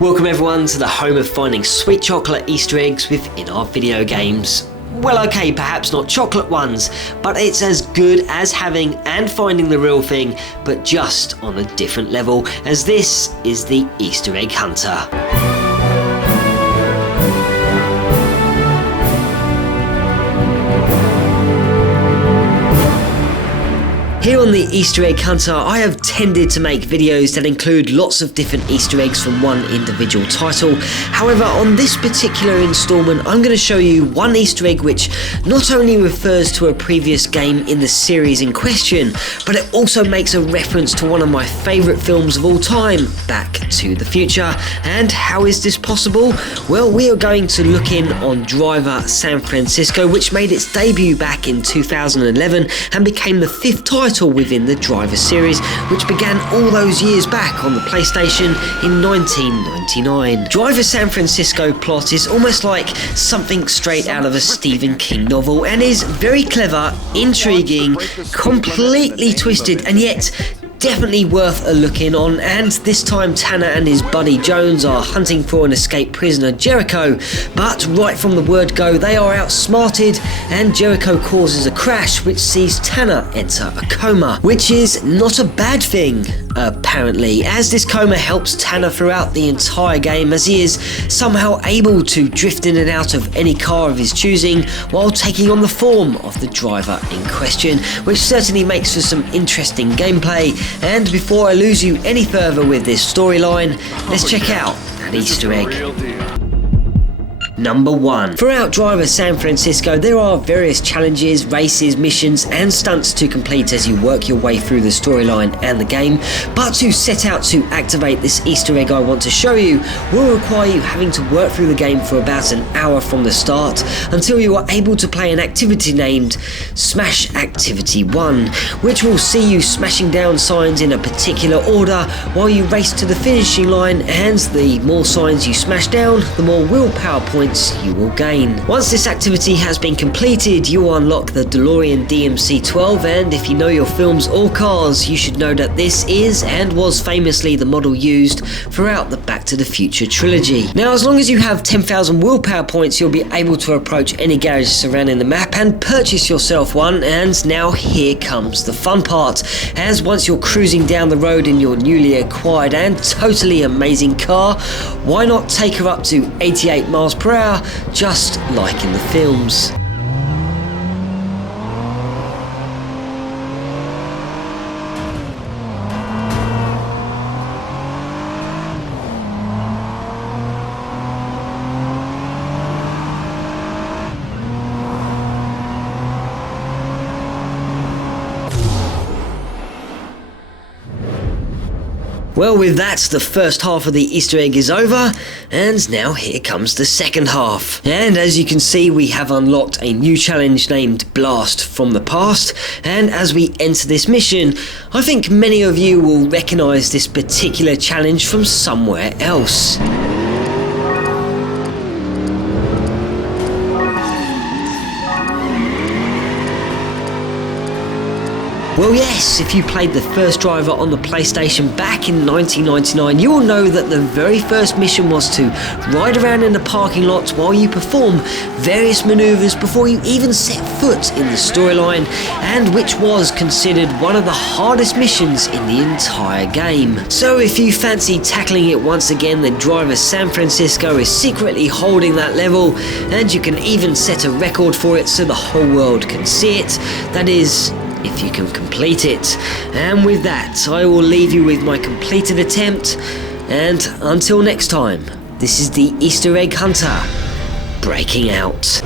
Welcome everyone to the home of finding sweet chocolate Easter eggs within our video games. Well, okay, perhaps not chocolate ones, but it's as good as having and finding the real thing, but just on a different level, as this is the Easter Egg Hunter. Here on the Easter Egg Hunter, I have tended to make videos that include lots of different Easter eggs from one individual title. However, on this particular installment, I'm going to show you one Easter egg which not only refers to a previous game in the series in question, but it also makes a reference to one of my favourite films of all time, Back to the Future. And how is this possible? Well, we are going to look in on Driver San Francisco, which made its debut back in 2011 and became the fifth title within the Driver series, which began all those years back on the PlayStation in 1999. Driver San Francisco plot is almost like something straight out of a Stephen King novel and is very clever, intriguing, completely twisted, and yet definitely worth a look in on. And this time Tanner and his buddy Jones are hunting for an escaped prisoner, Jericho, but right from the word go they are outsmarted and Jericho causes a crash which sees Tanner enter a coma, which is not a bad thing apparently, as this coma helps Tanner throughout the entire game, as he is somehow able to drift in and out of any car of his choosing while taking on the form of the driver in question, which certainly makes for some interesting gameplay. And before I lose you any further with this storyline, let's check out that Easter egg. Number 1. Throughout Driver San Francisco, there are various challenges, races, missions, and stunts to complete as you work your way through the storyline and the game, but to set out to activate this Easter egg I want to show you will require you having to work through the game for about an hour from the start until you are able to play an activity named Smash Activity 1, which will see you smashing down signs in a particular order while you race to the finishing line, and the more signs you smash down, the more willpower points you will gain. Once this activity has been completed, you will unlock the DeLorean DMC-12, and if you know your films or cars, you should know that this is and was famously the model used throughout the Back to the Future trilogy. Now, as long as you have 10,000 willpower points, you'll be able to approach any garage surrounding the map and purchase yourself one. And now here comes the fun part, as once you're cruising down the road in your newly acquired and totally amazing car, why not take her up to 88 miles per hour, just like in the films. Well, with that, the first half of the Easter egg is over, and now here comes the second half. And as you can see, we have unlocked a new challenge named Blast from the Past, and as we enter this mission, I think many of you will recognise this particular challenge from somewhere else. Well, yes, if you played the first Driver on the PlayStation back in 1999, you will know that the very first mission was to ride around in the parking lot while you perform various maneuvers before you even set foot in the storyline, and which was considered one of the hardest missions in the entire game. So if you fancy tackling it once again, then Driver San Francisco is secretly holding that level, and you can even set a record for it so the whole world can see it. That is, if you can complete it. And with that, I will leave you with my completed attempt, and until next time, this is the Easter Egg Hunter, breaking out.